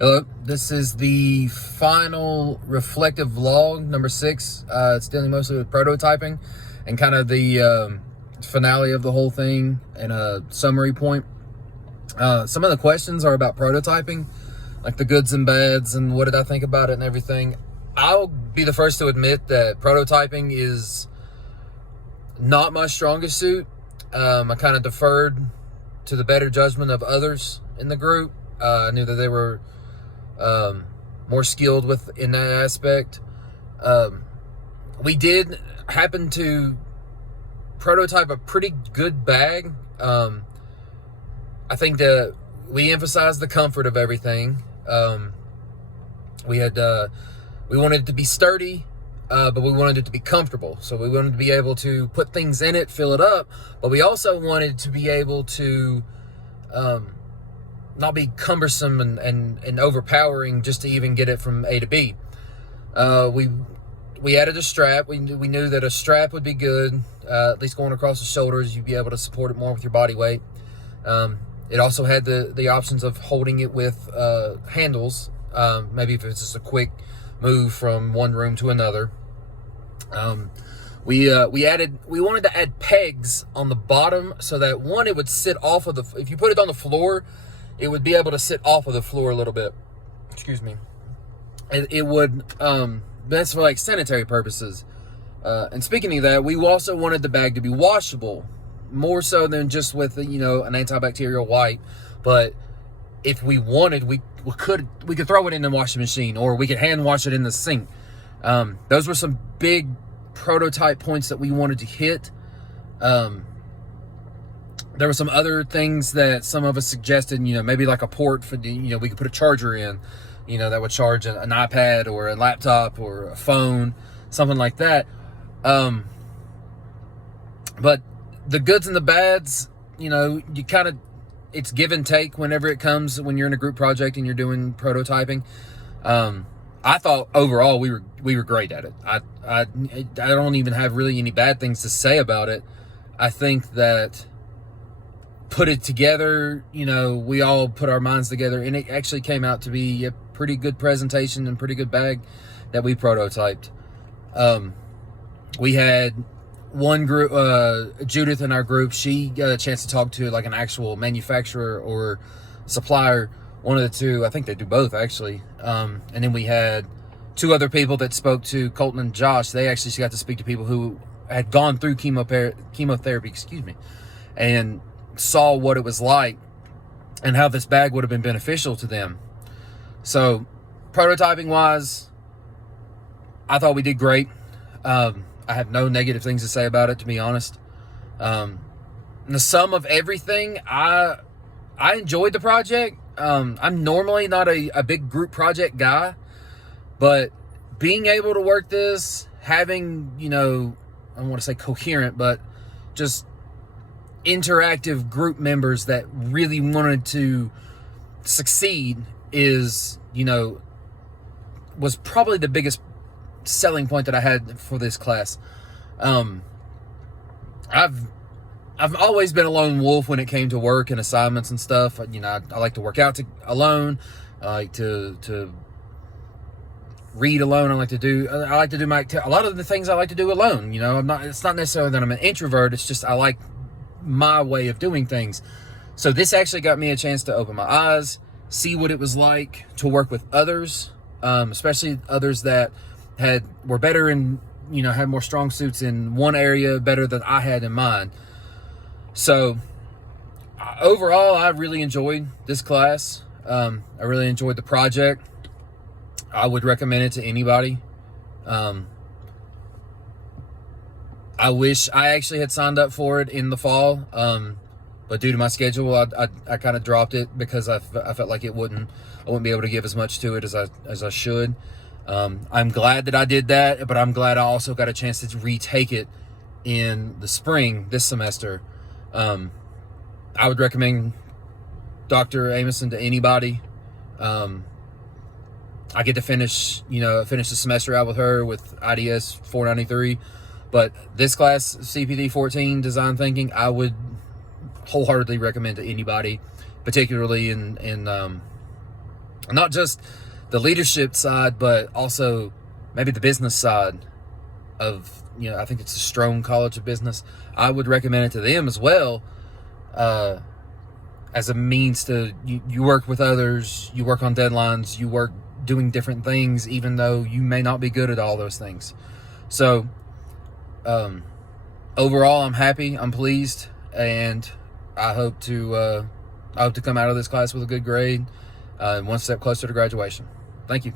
Hello, this is the final reflective vlog, number 6. It's dealing mostly with prototyping and kind of the finale of the whole thing and a summary point. Some of the questions are about prototyping, like the goods and bads and what did I think about it and everything. I'll be the first to admit that prototyping is not my strongest suit. I kind of deferred to the better judgment of others in the group. I knew that they were more skilled in that aspect. We did happen to prototype a pretty good bag. I think that we emphasized the comfort of everything. We wanted it to be sturdy, but we wanted it to be comfortable. So we wanted to be able to put things in it, fill it up, but we also wanted to be able to not be cumbersome and overpowering just to even get it from A to B. We added a strap. We knew that a strap would be good, at least going across the shoulders. You'd be able to support it more with your body weight. It also had the options of holding it with handles, maybe if it's just a quick move from one room to another. We wanted to add pegs on the bottom so that one, it would sit off of if you put it on the floor, it would be able to sit off of the floor a little bit. Excuse me. It would, that's for like sanitary purposes. And speaking of that, we also wanted the bag to be washable, more so than just with, an antibacterial wipe. But if we wanted, we could throw it in the washing machine, or we could hand wash it in the sink. Those were some big prototype points that we wanted to hit. There were some other things that some of us suggested, maybe like a port for we could put a charger in, that would charge an iPad or a laptop or a phone, something like that. But the goods and the bads, it's give and take whenever it comes, when you're in a group project and you're doing prototyping. I thought overall we were great at it. I don't even have really any bad things to say about it. I think that put it together, we all put our minds together, and it actually came out to be a pretty good presentation and pretty good bag that we prototyped. We had one group, Judith in our group, she got a chance to talk to like an actual manufacturer or supplier, one of the two. I think they do both, actually. And then we had two other people that spoke to Colton and Josh. They actually got to speak to people who had gone through chemotherapy, and saw what it was like and how this bag would have been beneficial to them. So prototyping wise, I thought we did great. I have no negative things to say about it, to be honest. The sum of everything, I enjoyed the project. I'm normally not a big group project guy, but being able to work this, having, I don't want to say coherent, but just interactive group members that really wanted to succeed was probably the biggest selling point that I had for this class. I've always been a lone wolf when it came to work and assignments and stuff. I like to work out alone. I like to read alone. I like to do a lot of the things I like to do alone. It's not necessarily that I'm an introvert. It's just I like my way of doing things. So this actually got me a chance to open my eyes, see what it was like to work with others, especially others that were better in, had more strong suits in one area better than I had in mine. So overall, I really enjoyed this class. I really enjoyed the project. I would recommend it to anybody. I wish I actually had signed up for it in the fall, but due to my schedule, I kind of dropped it because I felt like I wouldn't be able to give as much to it as I should. I'm glad that I did that, but I'm glad I also got a chance to retake it in the spring this semester. I would recommend Dr. Amison to anybody. I get to finish the semester out with her with IDS 493. But this class, CPD 14, Design Thinking, I would wholeheartedly recommend to anybody, particularly in not just the leadership side, but also maybe the business side of, I think it's the Strome College of Business. I would recommend it to them as well, as a means to, you work with others, you work on deadlines, you work doing different things, even though you may not be good at all those things. So overall, I'm happy, I'm pleased, and I hope to come out of this class with a good grade, one step closer to graduation. Thank you.